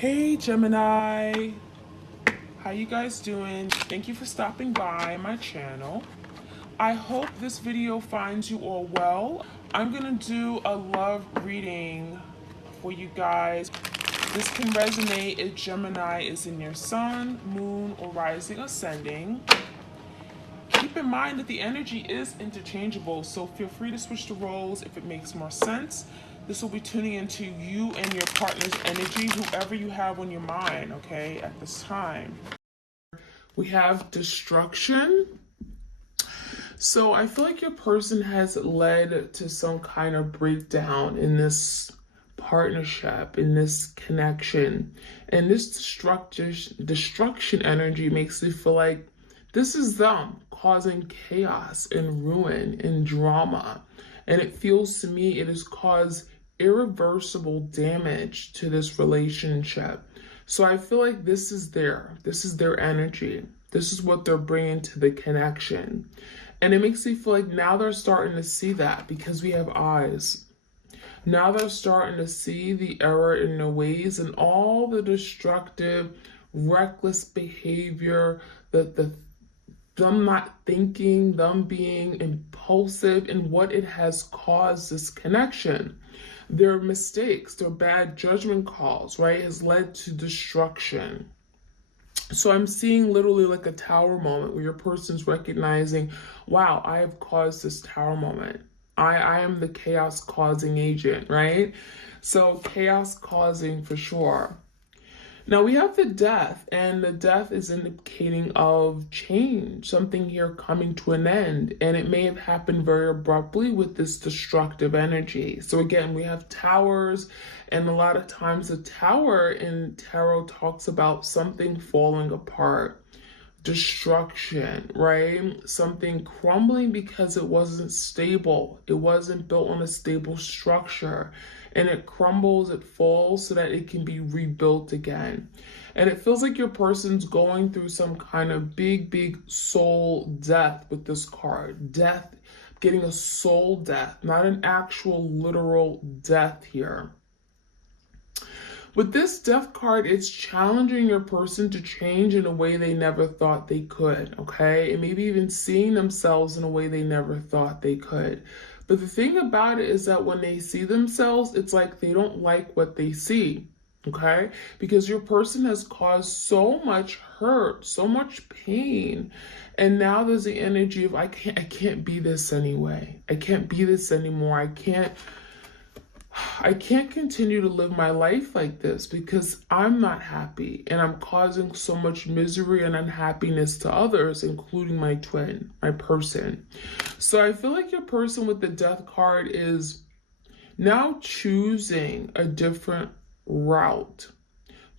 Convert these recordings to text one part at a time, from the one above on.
Hey Gemini, how you guys doing? Thank you for stopping by my channel. I hope this video finds you all well. I'm gonna do a love reading for you guys. This can resonate if Gemini is in your sun, moon, or rising ascending. Keep in mind that the energy is interchangeable, so feel free to switch the roles if it makes more sense. This will be tuning into you and your partner's energy, whoever you have on your mind, okay, at this time. We have destruction. So I feel like your person has led to some kind of breakdown in this partnership, in this connection. And this destruction energy makes me feel like this is them causing chaos and ruin and drama. And it feels to me it has caused irreversible damage to this relationship. So I feel like this is their energy. This is what they're bringing to the connection. And it makes me feel like now they're starting to see that because we have eyes. Now they're starting to see the error in their ways and all the destructive, reckless behavior, them not thinking, them being impulsive, and what it has caused this connection. Their mistakes, their bad judgment calls, right, has led to destruction. So I'm seeing literally like a tower moment where your person's recognizing, wow, I have caused this tower moment. I am the chaos causing agent, right? So chaos causing for sure. Now we have the death, and the death is indicating of change, something here coming to an end, and it may have happened very abruptly with this destructive energy. So again, we have towers, and a lot of times the tower in tarot talks about something falling apart, destruction, right? Something crumbling because it wasn't stable. It wasn't built on a stable structure. And it crumbles, it falls so that it can be rebuilt again. And it feels like your person's going through some kind of big soul death with this card. Death, getting a soul death, not an actual literal death here. With this death card, it's challenging your person to change in a way they never thought they could, okay? And maybe even seeing themselves in a way they never thought they could. But the thing about it is that when they see themselves, it's like they don't like what they see, okay? Because your person has caused so much hurt, so much pain. And now there's the energy of, I can't be this anyway. I can't be this anymore. I can't continue to live my life like this because I'm not happy and I'm causing so much misery and unhappiness to others, including my twin, my person. So I feel like your person with the death card is now choosing a different route,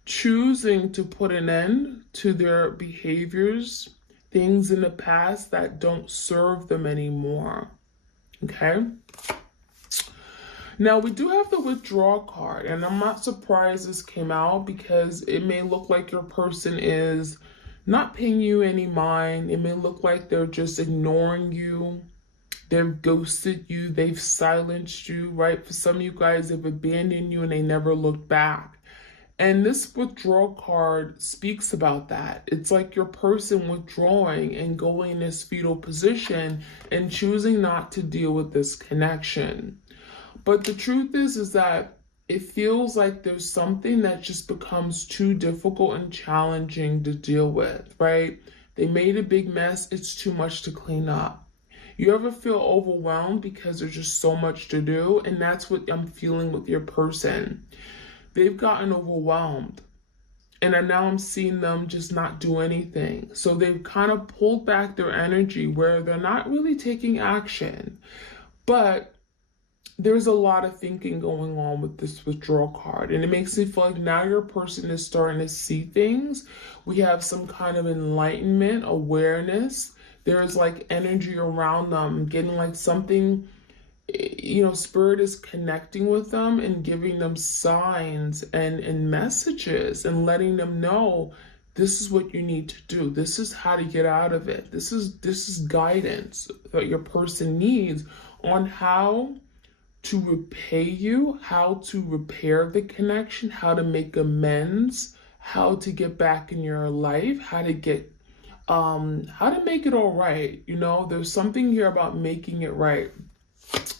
choosing to put an end to their behaviors, things in the past that don't serve them anymore. Okay? Now, we do have the withdrawal card, and I'm not surprised this came out because it may look like your person is not paying you any mind. It may look like they're just ignoring you. They've ghosted you. They've silenced you, right? For some of you guys, they've abandoned you and they never looked back. And this withdrawal card speaks about that. It's like your person withdrawing and going in this fetal position and choosing not to deal with this connection. But the truth is that it feels like there's something that just becomes too difficult and challenging to deal with, right? They made a big mess. It's too much to clean up. You ever feel overwhelmed because there's just so much to do? And that's what I'm feeling with your person. They've gotten overwhelmed. And now I'm seeing them just not do anything. So they've kind of pulled back their energy where they're not really taking action. But there's a lot of thinking going on with this withdrawal card, and it makes me feel like now your person is starting to see things. We have some kind of enlightenment, awareness. There's like energy around them, getting like something, spirit is connecting with them and giving them signs and messages and letting them know this is what you need to do. This is how to get out of it. This is guidance that your person needs on how to repay you, how to repair the connection, how to make amends, how to get back in your life, how to make it all right. You know, there's something here about making it right.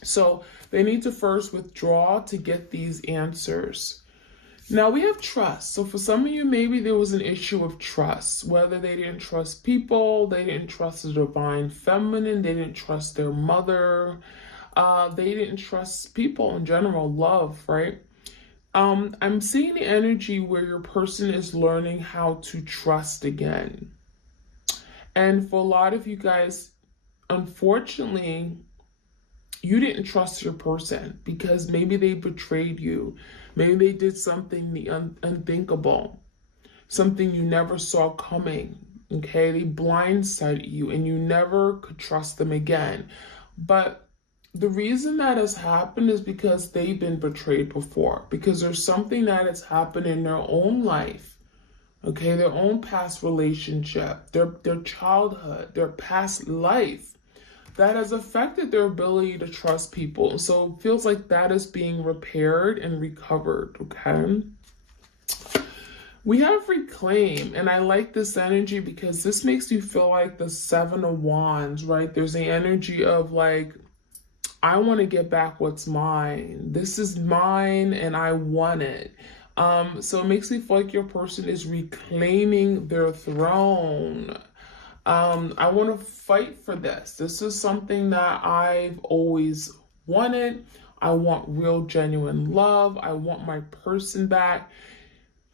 So they need to first withdraw to get these answers. Now we have trust. So for some of you, maybe there was an issue of trust, whether they didn't trust people, they didn't trust the divine feminine, they didn't trust their mother, they didn't trust people in general, love, right? I'm seeing the energy where your person is learning how to trust again. And for a lot of you guys, unfortunately, you didn't trust your person because maybe they betrayed you. Maybe they did something unthinkable, something you never saw coming. Okay, they blindsided you and you never could trust them again. But the reason that has happened is because they've been betrayed before, because there's something that has happened in their own life. Okay, their own past relationship, their childhood, their past life that has affected their ability to trust people. So it feels like that is being repaired and recovered, okay? We have reclaim, and I like this energy because this makes you feel like the Seven of Wands, right? There's the energy of like, I want to get back what's mine. This is mine and I want it. So it makes me feel like your person is reclaiming their throne. I want to fight for this. This is something that I've always wanted. I want real, genuine love. I want my person back.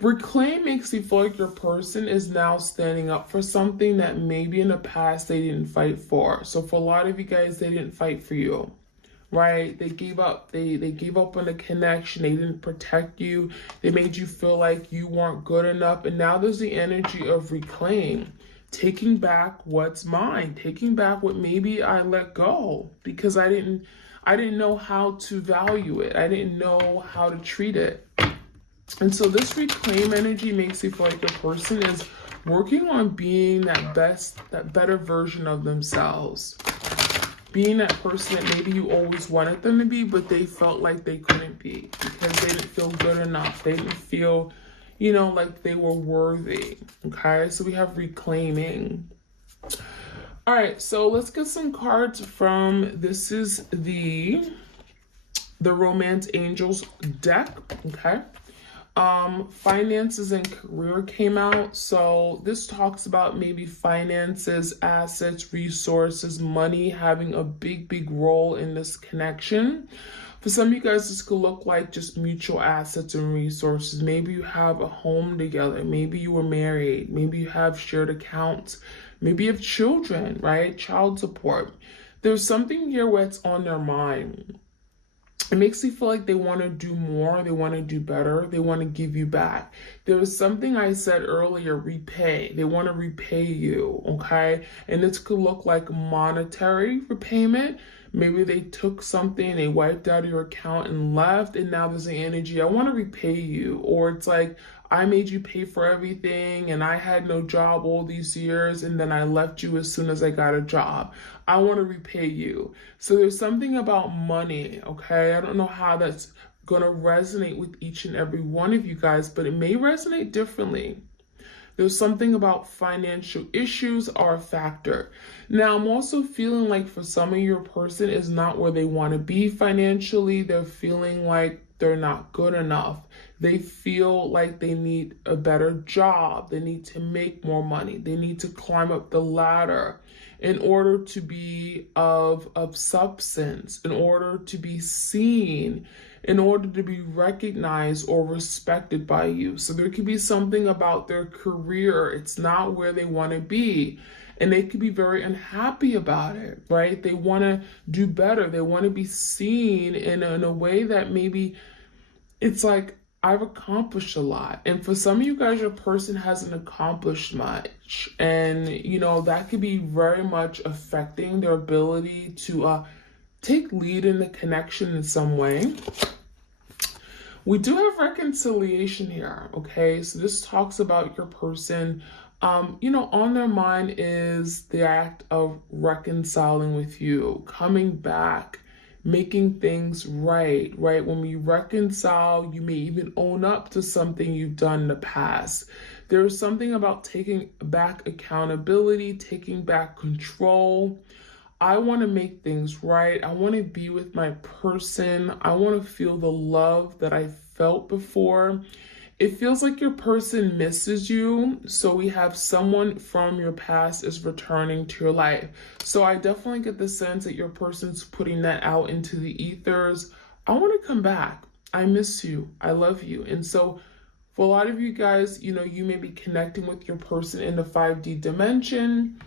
Reclaim makes you feel like your person is now standing up for something that maybe in the past they didn't fight for. So for a lot of you guys, they didn't fight for you, right? They gave up. They gave up on a connection. They didn't protect you. They made you feel like you weren't good enough. And now there's the energy of reclaim. Taking back what's mine, taking back what maybe I let go because I didn't know how to value it. I didn't know how to treat it. And so this reclaim energy makes you feel like the person is working on being that better version of themselves. Being that person that maybe you always wanted them to be, but they felt like they couldn't be because they didn't feel good enough. They didn't feel, you know, like they were worthy. Okay, so we have reclaiming. All right, so let's get some cards from, this is the Romance Angels deck. Okay. Finances and career came out. So this talks about maybe finances, assets, resources, money having a big role in this connection. For some of you guys, this could look like just mutual assets and resources. Maybe you have a home together. Maybe you were married. Maybe you have shared accounts. Maybe you have children, right? Child support. There's something here where it's on their mind. It makes you feel like they want to do more, they want to do better, they want to give you back. There was something I said earlier, repay. They want to repay you, okay? And this could look like monetary repayment. Maybe they took something, they wiped out your account and left, and now there's the energy, I want to repay you. Or it's like, I made you pay for everything and I had no job all these years and then I left you as soon as I got a job. I want to repay you. So there's something about money, okay? I don't know how that's going to resonate with each and every one of you guys, but it may resonate differently. There's something about financial issues are a factor. Now, I'm also feeling like for some of your person is not where they want to be financially. They're feeling like they're not good enough. They feel like they need a better job. They need to make more money. They need to climb up the ladder in order to be of substance, in order to be seen, in order to be recognized or respected by you. So there could be something about their career. It's not where they want to be. And they could be very unhappy about it, right? They want to do better. They want to be seen in a way that maybe it's like, I've accomplished a lot. And for some of you guys, your person hasn't accomplished much. And, you know, that could be very much affecting their ability to take lead in the connection in some way. We do have reconciliation here, okay? So this talks about your person, you know, on their mind is the act of reconciling with you, coming back, making things right, right? When we reconcile, you may even own up to something you've done in the past. There's something about taking back accountability, taking back control. I want to make things right. I want to be with my person. I want to feel the love that I felt before. It feels like your person misses you. So we have someone from your past is returning to your life. So I definitely get the sense that your person's putting that out into the ethers. I want to come back. I miss you. I love you. And so for a lot of you guys, you may be connecting with your person in the 5D dimension.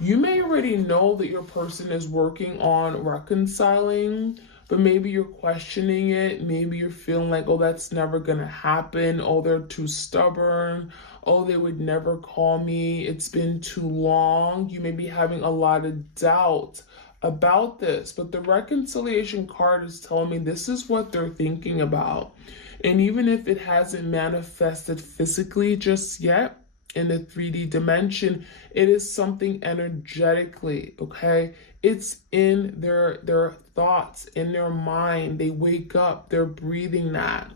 You may already know that your person is working on reconciling, but maybe you're questioning it. Maybe you're feeling like, oh, that's never going to happen. Oh, they're too stubborn. Oh, they would never call me. It's been too long. You may be having a lot of doubt about this, but the reconciliation card is telling me this is what they're thinking about. And even if it hasn't manifested physically just yet, in the 3D dimension, it is something energetically, okay? It's in their thoughts, in their mind. They wake up, they're breathing that.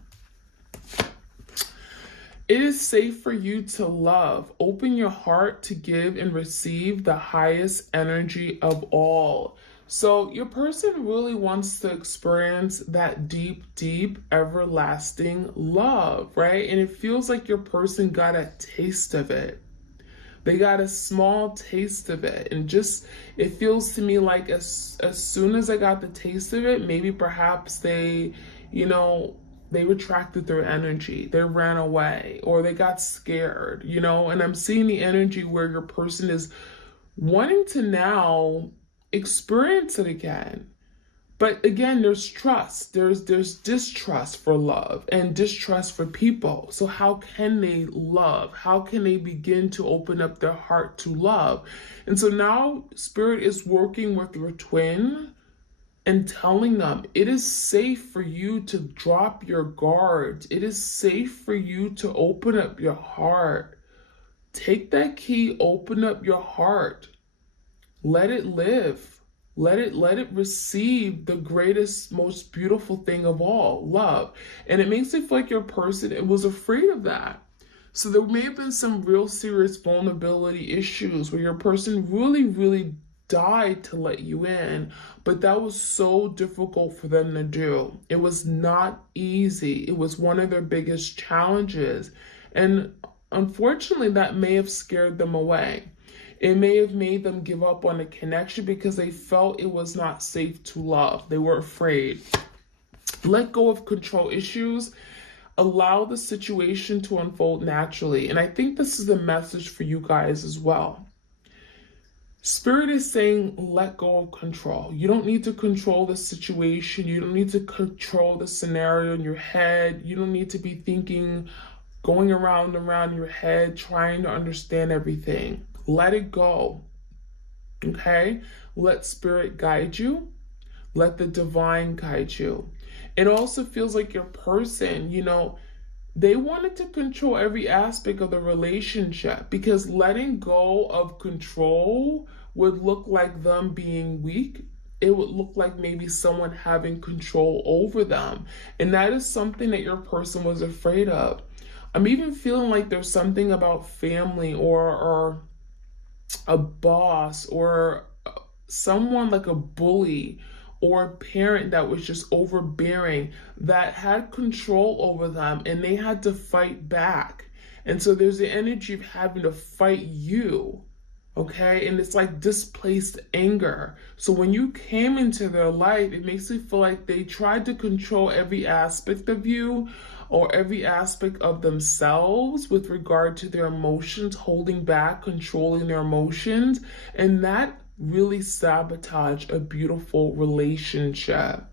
It is safe for you to love. Open your heart to give and receive the highest energy of all. So your person really wants to experience that deep, deep, everlasting love, right? And it feels like your person got a taste of it. They got a small taste of it. And it feels to me like as soon as I got the taste of it, maybe perhaps they retracted their energy, they ran away, or they got scared, and I'm seeing the energy where your person is wanting to now experience it again. But again, there's trust, there's distrust for love and distrust for people. So how can they love? How can they begin to open up their heart to love? And so now Spirit is working with your twin and telling them it is safe for you to drop your guards. It is safe for you to open up your heart. Take that key, open up your heart. Let it live. Let it receive the greatest, most beautiful thing of all, love. And it makes it feel like your person was afraid of that. So there may have been some real serious vulnerability issues where your person really, really died to let you in, but that was so difficult for them to do. It was not easy. It was one of their biggest challenges. And unfortunately, that may have scared them away. It may have made them give up on a connection because they felt it was not safe to love. They were afraid. Let go of control issues. Allow the situation to unfold naturally. And I think this is the message for you guys as well. Spirit is saying, let go of control. You don't need to control the situation. You don't need to control the scenario in your head. You don't need to be thinking, going around and around your head, trying to understand everything. Let it go, okay? Let Spirit guide you. Let the divine guide you. It also feels like your person, they wanted to control every aspect of the relationship because letting go of control would look like them being weak. It would look like maybe someone having control over them. And that is something that your person was afraid of. I'm even feeling like there's something about family or a boss or someone like a bully or a parent that was just overbearing that had control over them and they had to fight back. And so there's the energy of having to fight you, okay? And it's like displaced anger. So when you came into their life, it makes me feel like they tried to control every aspect of you or every aspect of themselves with regard to their emotions, holding back, controlling their emotions. And that really sabotaged a beautiful relationship.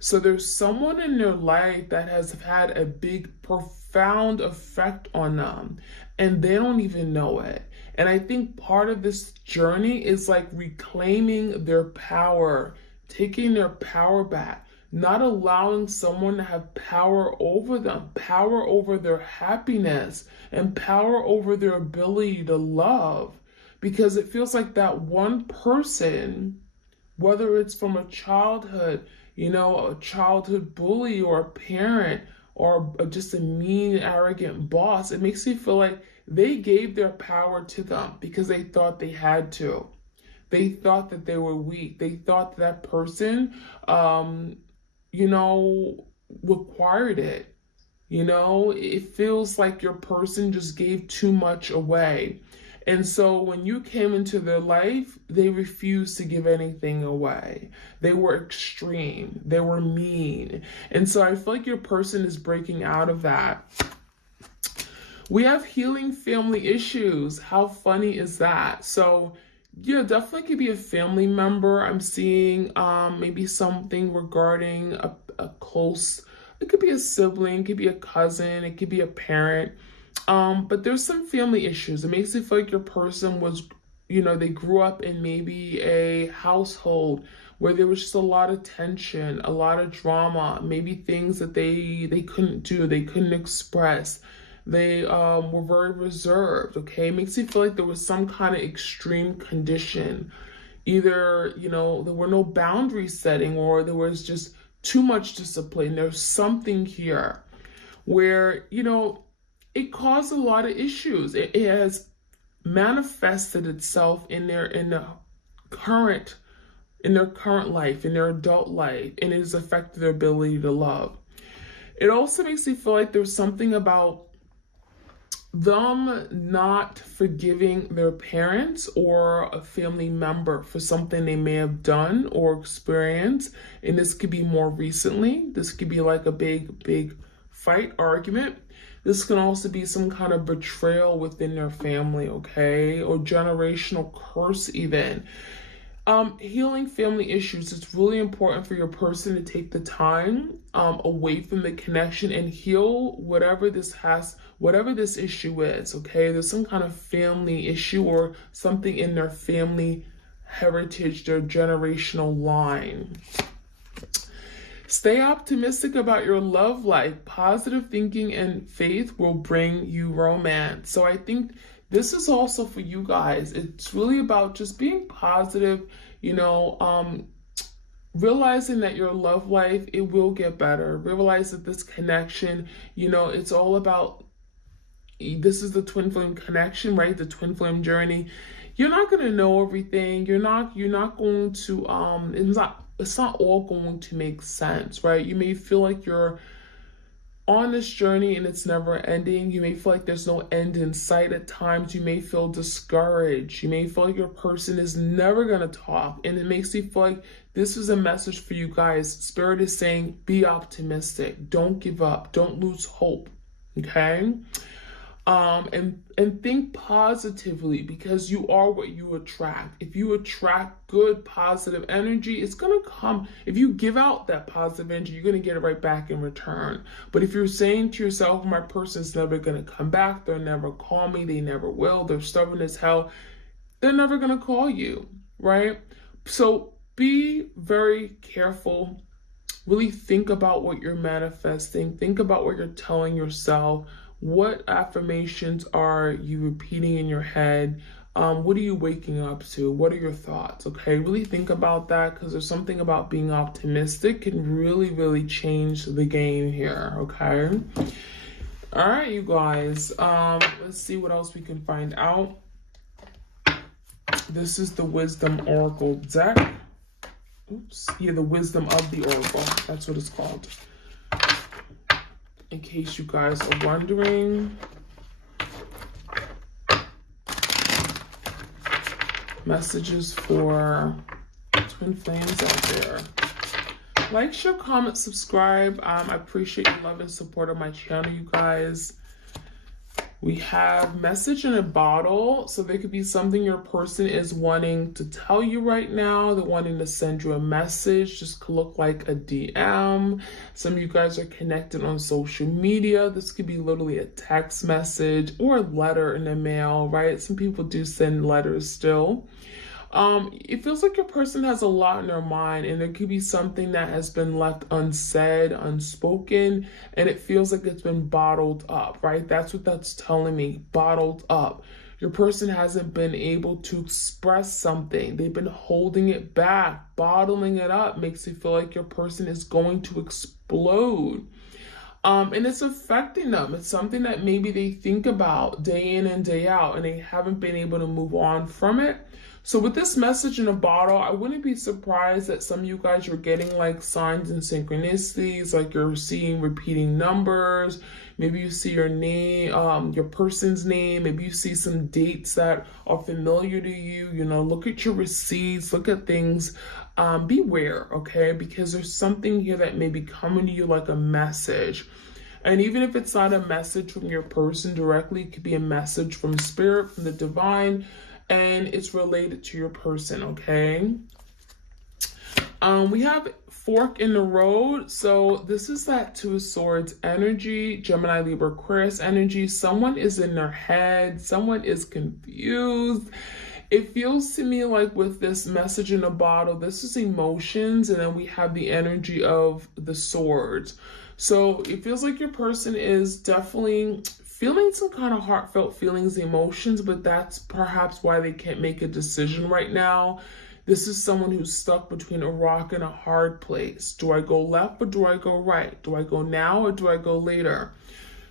So there's someone in their life that has had a big, profound effect on them, and they don't even know it. And I think part of this journey is like reclaiming their power, taking their power back, not allowing someone to have power over them, power over their happiness, and power over their ability to love. Because it feels like that one person, whether it's from a childhood, a childhood bully or a parent or just a mean, arrogant boss. It makes me feel like they gave their power to them because they thought they had to. They thought that they were weak. They thought that person, you know, required it. It feels like your person just gave too much away. And so when you came into their life, they refused to give anything away. They were extreme. They were mean. And so I feel like your person is breaking out of that. We have healing family issues. How funny is that? So yeah, definitely could be a family member. I'm seeing maybe something regarding a close, it could be a sibling, it could be a cousin, it could be a parent. But there's some family issues. It makes it feel like your person was, they grew up in maybe a household where there was just a lot of tension, a lot of drama, maybe things that they couldn't do, they couldn't express. They were very reserved, okay? It makes you feel like there was some kind of extreme condition. Either, there were no boundary setting or there was just too much discipline. There's something here where, it caused a lot of issues. It has manifested itself in their current life, in their adult life, and it has affected their ability to love. It also makes me feel like there's something about them not forgiving their parents or a family member for something they may have done or experienced. And this could be more recently. This could be like a big fight, argument. This can also be some kind of betrayal within their family, okay? Or generational curse even. Healing family issues. It's really important for your person to take the time away from the connection and heal whatever this issue is, okay? There's some kind of family issue or something in their family heritage, their generational line. Stay optimistic about your love life. Positive thinking and faith will bring you romance. So I think this is also for you guys. It's really about just being positive, realizing that your love life, it will get better. Realize that this connection, it's all about, this is the twin flame connection, right? The twin flame journey. You're not going to know everything. You're not going to, it's not all going to make sense, right? You may feel like you're on this journey and it's never ending. You may feel like there's no end in sight at times. You may feel discouraged. You may feel like your person is never going to talk. And it makes you feel like this is a message for you guys. Spirit is saying, be optimistic. Don't give up. Don't lose hope. Okay? And think positively, because you are what you attract. If you attract good, positive energy, it's going to come. If you give out that positive energy, you're going to get it right back in return. But if you're saying to yourself, my person's never going to come back, they'll never call me, they never will, they're stubborn as hell, they're never going to call you, right? So be very careful. Really think about what you're manifesting. Think about what you're telling yourself. What affirmations are you repeating in your head? What are you waking up to? What are your thoughts? Okay, really think about that, because there's something about being optimistic can really, really change the game here. Okay. All right, you guys. Let's see what else we can find out. This is the Wisdom Oracle deck. Oops. Yeah, the Wisdom of the Oracle. That's what it's called. In case you guys are wondering. Messages for twin flames out there. Like, share, comment, subscribe. I appreciate your love and support of my channel, you guys. We have message in a bottle. So there could be something your person is wanting to tell you right now. They're wanting to send you a message. Just could look like a DM. Some of you guys are connected on social media. This could be literally a text message or a letter in the mail, right? Some people do send letters still. It feels like your person has a lot in their mind, and there could be something that has been left unsaid, unspoken, and it feels like it's been bottled up, right? That's what that's telling me, bottled up. Your person hasn't been able to express something. They've been holding it back, bottling it up. Makes you feel like your person is going to explode. And it's affecting them. It's something that maybe they think about day in and day out, and they haven't been able to move on from it. So with this message in a bottle, I wouldn't be surprised that some of you guys are getting like signs and synchronicities, like you're seeing repeating numbers. Maybe you see your name, your person's name. Maybe you see some dates that are familiar to you. You know, look at your receipts, look at things. Beware, okay? Because there's something here that may be coming to you like a message. And even if it's not a message from your person directly, it could be a message from spirit, from the divine, and it's related to your person, okay? We have fork in the road. So this is that Two of Swords energy, Gemini, Libra, Aquarius energy. Someone is in their head. Someone is confused. It feels to me like with this message in a bottle, this is emotions, and then we have the energy of the swords. So it feels like your person is definitely feeling some kind of heartfelt feelings, emotions, but that's perhaps why they can't make a decision right now. This is someone who's stuck between a rock and a hard place. Do I go left or do I go right? Do I go now or do I go later?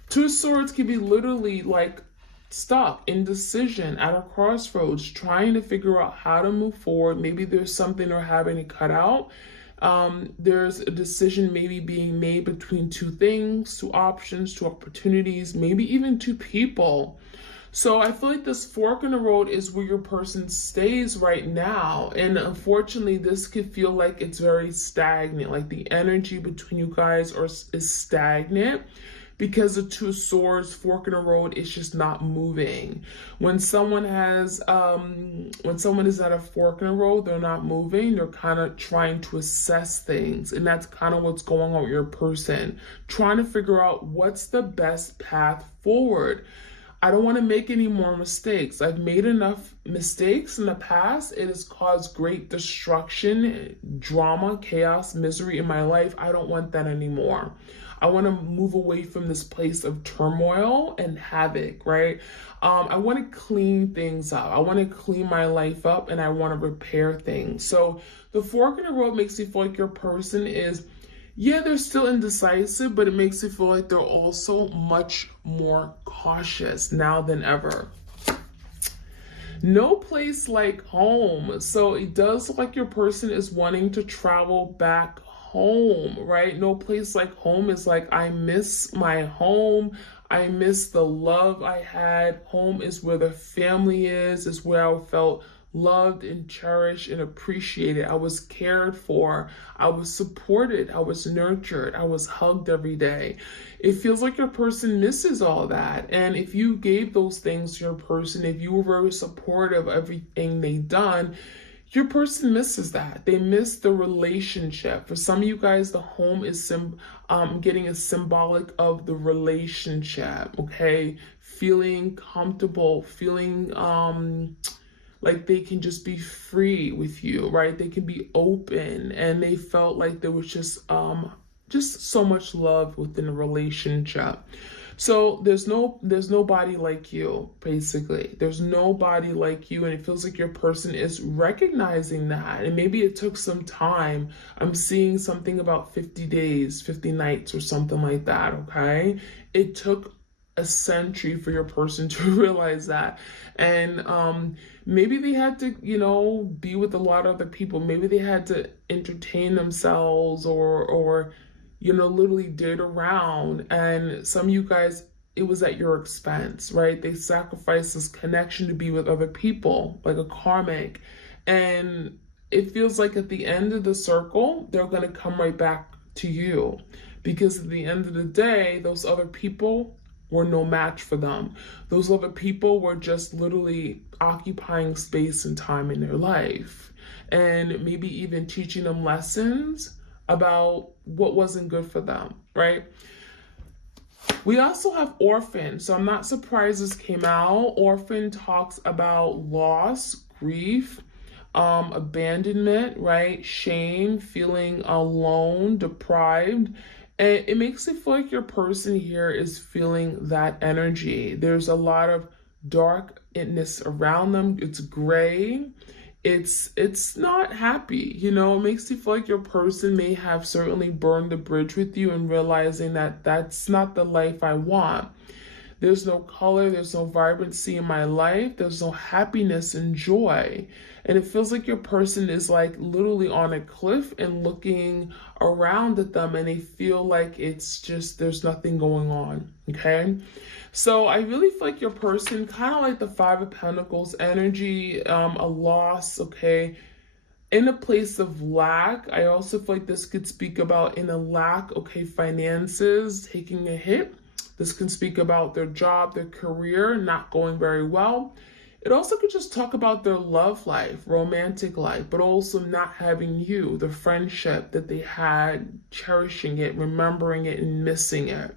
Two of Swords can be literally like stuck, indecision, at a crossroads, trying to figure out how to move forward. Maybe there's something they're having to cut out. There's a decision maybe being made between two things, two options, two opportunities, maybe even two people. So I feel like this fork in the road is where your person stays right now. And unfortunately, this could feel like it's very stagnant, like the energy between you guys is stagnant. Because the Two of Swords, fork in the road, is just not moving. When someone is at a fork in the road, they're not moving. They're kind of trying to assess things, and that's kind of what's going on with your person, trying to figure out what's the best path forward. I don't want to make any more mistakes. I've made enough mistakes in the past. It has caused great destruction, drama, chaos, misery in my life. I don't want that anymore. I want to move away from this place of turmoil and havoc, right? I want to clean things up. I want to clean my life up, and I want to repair things. So the fork in the road makes you feel like your person is, yeah, they're still indecisive, but it makes you feel like they're also much more cautious now than ever. No place like home. So it does look like your person is wanting to travel back home, right? No place like home is like, I miss my home. I miss the love I had. Home is where the family is where I felt loved and cherished and appreciated. I was cared for. I was supported. I was nurtured. I was hugged every day. It feels like your person misses all that. And if you gave those things to your person, if you were very supportive of everything they've done, your person misses that. They miss the relationship. For some of you guys, the home is getting a symbolic of the relationship, okay? Feeling comfortable, feeling like they can just be free with you, right? They can be open, and they felt like there was just so much love within the relationship. So there's nobody like you, basically. There's nobody like you, and it feels like your person is recognizing that. And maybe it took some time. I'm seeing something about 50 days, 50 nights or something like that, okay? It took a century for your person to realize that. And maybe they had to, be with a lot of other people. Maybe they had to entertain themselves or literally date around. And some of you guys, it was at your expense, right? They sacrificed this connection to be with other people, like a karmic. And it feels like at the end of the circle, they're going to come right back to you. Because at the end of the day, those other people were no match for them. Those other people were just literally occupying space and time in their life. And maybe even teaching them lessons about what wasn't good for them, right? We also have orphan. So I'm not surprised this came out. Orphan talks about loss, grief, abandonment, right? Shame, feeling alone, deprived. And it makes it feel like your person here is feeling that energy. There's a lot of darkness around them. It's gray. It's not happy, you know. It makes you feel like your person may have certainly burned the bridge with you and realizing that that's not the life I want. There's no color, there's no vibrancy in my life, there's no happiness and joy. And it feels like your person is like literally on a cliff and looking around at them, and they feel like it's just, there's nothing going on. Okay. So I really feel like your person, kind of like the Five of Pentacles energy, a loss, okay, in a place of lack. I also feel like this could speak about in a lack, okay, finances taking a hit. This can speak about their job, their career not going very well. It also could just talk about their love life, romantic life, but also not having you, the friendship that they had, cherishing it, remembering it, and missing it.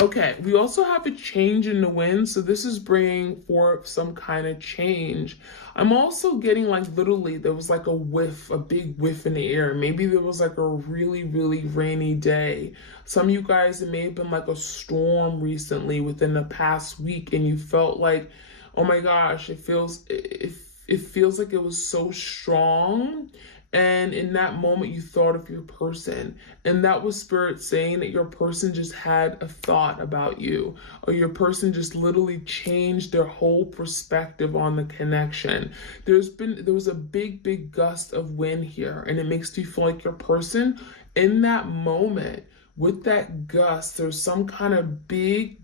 Okay, we also have a change in the wind, so this is bringing forth some kind of change. I'm also getting like literally there was like a whiff, a big whiff in the air. Maybe there was like a really, really rainy day. Some of you guys, it may have been like a storm recently within the past week, and you felt like, oh my gosh, it feels like it was so strong. And in that moment, you thought of your person. And that was spirit saying that your person just had a thought about you, or your person just literally changed their whole perspective on the connection. There was a big, big gust of wind here. And it makes you feel like your person in that moment, with that gust, there's some kind of big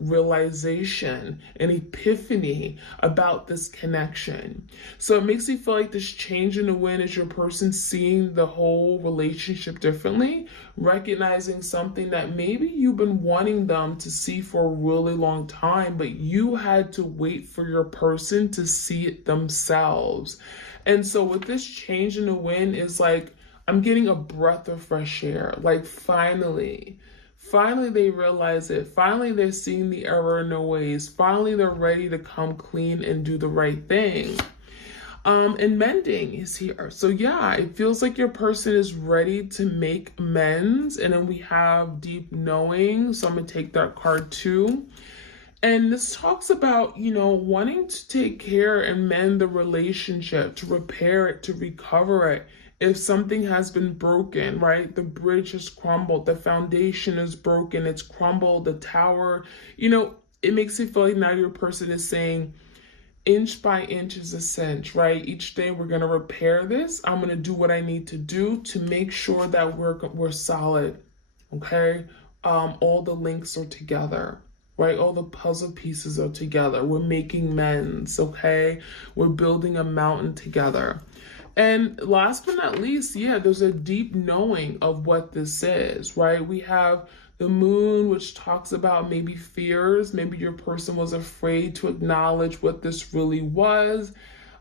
realization, an epiphany about this connection. So it makes me feel like this change in the wind is your person seeing the whole relationship differently, recognizing something that maybe you've been wanting them to see for a really long time, but you had to wait for your person to see it themselves. And so with this change in the wind is like, I'm getting a breath of fresh air. Like finally they realize it. Finally, they're seeing the error in their ways. Finally, they're ready to come clean and do the right thing. And mending is here. So yeah, it feels like your person is ready to make amends. And then we have deep knowing. So I'm going to take that card too. And this talks about, you know, wanting to take care and mend the relationship, to repair it, to recover it. If something has been broken, right? The bridge has crumbled, the foundation is broken, it's crumbled, the tower, you know, it makes it feel like now your person is saying, inch by inch is a cinch, right? Each day we're going to repair this. I'm going to do what I need to do to make sure that we're solid, okay? All the links are together. Right? All the puzzle pieces are together. We're making amends, okay? We're building a mountain together. And last but not least, yeah, there's a deep knowing of what this is, right? We have the moon, which talks about maybe fears. Maybe your person was afraid to acknowledge what this really was.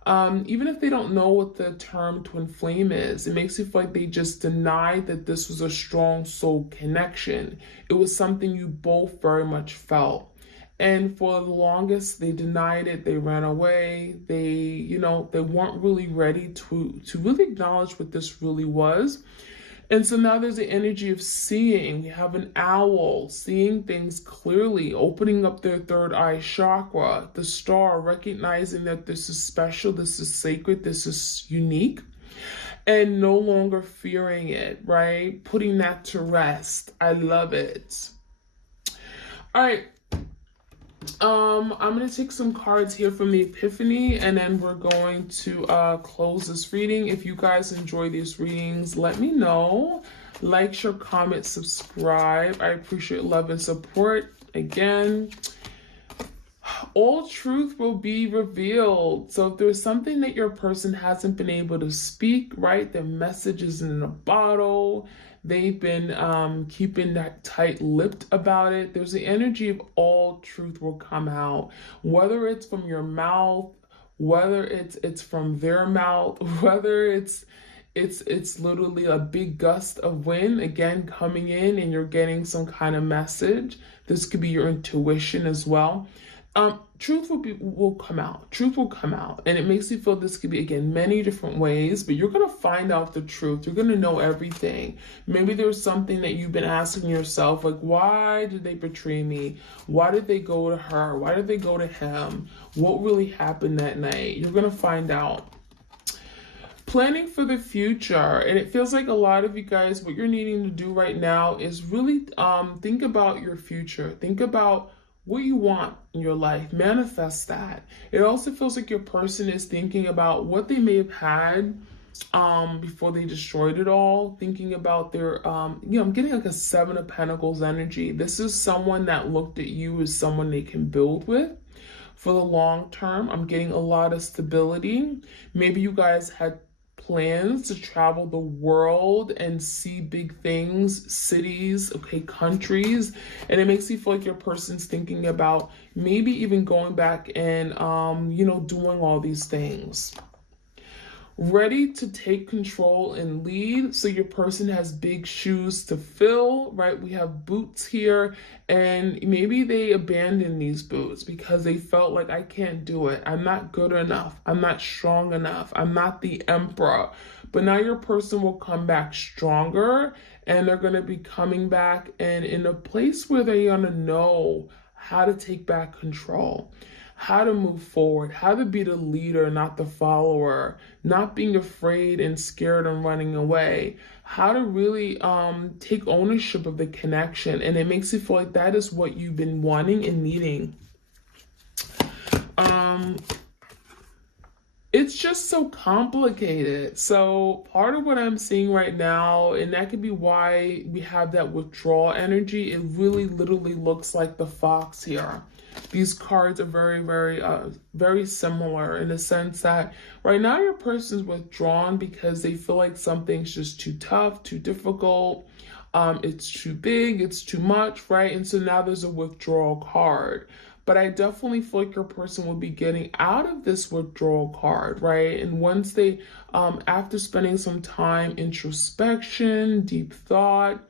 Even if they don't know what the term twin flame is, it makes you feel like they just denied that this was a strong soul connection. It was something you both very much felt. And for the longest, they denied it. They ran away. They weren't really ready to really acknowledge what this really was. And so now there's the energy of seeing. We have an owl, seeing things clearly, opening up their third eye chakra, the star, recognizing that this is special, this is sacred, this is unique, and no longer fearing it, right? Putting that to rest. I love it. All right. I'm going to take some cards here from the Epiphany, and then we're going to close this reading. If you guys enjoy these readings, let me know. Like, share, comment, subscribe. I appreciate love and support. Again, all truth will be revealed. So if there's something that your person hasn't been able to speak, right? Their message is in a bottle. They've been keeping that tight-lipped about it. There's the energy of all truth will come out, whether it's from your mouth, whether it's from their mouth, whether it's literally a big gust of wind again coming in and you're getting some kind of message. This could be your intuition as well. Truth will come out. Truth will come out. And it makes you feel this could be, again, many different ways, but you're going to find out the truth. You're going to know everything. Maybe there's something that you've been asking yourself, like, why did they betray me? Why did they go to her? Why did they go to him? What really happened that night? You're going to find out. Planning for the future, and it feels like a lot of you guys, what you're needing to do right now is really think about your future. Think about what you want in your life. Manifest that. It also feels like your person is thinking about what they may have had before they destroyed it all. Thinking about their, I'm getting like a 7 of Pentacles energy. This is someone that looked at you as someone they can build with for the long term. I'm getting a lot of stability. Maybe you guys had plans to travel the world and see big things, cities, countries, and it makes you feel like your person's thinking about maybe even going back and doing all these things. Ready to take control and lead. So your person has big shoes to fill, right? We have boots here, and maybe they abandoned these boots because they felt like, I can't do it. I'm not good enough. I'm not strong enough. I'm not the emperor. But now your person will come back stronger, and they're going to be coming back and in a place where they're going to know how to take back control, how to move forward, how to be the leader, not the follower, not being afraid and scared and running away, how to really take ownership of the connection. And it makes you feel like that is what you've been wanting and needing. It's just so complicated. So part of what I'm seeing right now, and that could be why we have that withdrawal energy, it really literally looks like the fox here. These cards are very, very, very similar in the sense that right now your person's withdrawn because they feel like something's just too tough, too difficult. It's too big, it's too much, right? And so now there's a withdrawal card. But I definitely feel like your person will be getting out of this withdrawal card, right? And once they, after spending some time introspection, deep thought,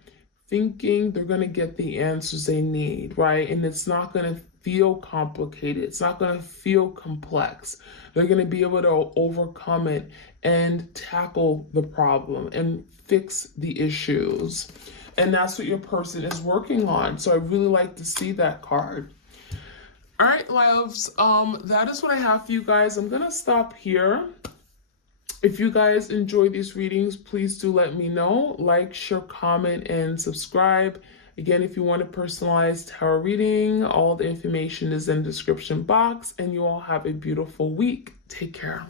thinking, they're going to get the answers they need, right? And it's not going to feel complicated. It's not going to feel complex. They're going to be able to overcome it and tackle the problem and fix the issues. And that's what your person is working on. So I really like to see that card. All right, loves, that is what I have for you guys. I'm going to stop here. If you guys enjoy these readings, please do let me know. Like, share, comment, and subscribe. Again, if you want a personalized tarot reading, all the information is in the description box. And you all have a beautiful week. Take care.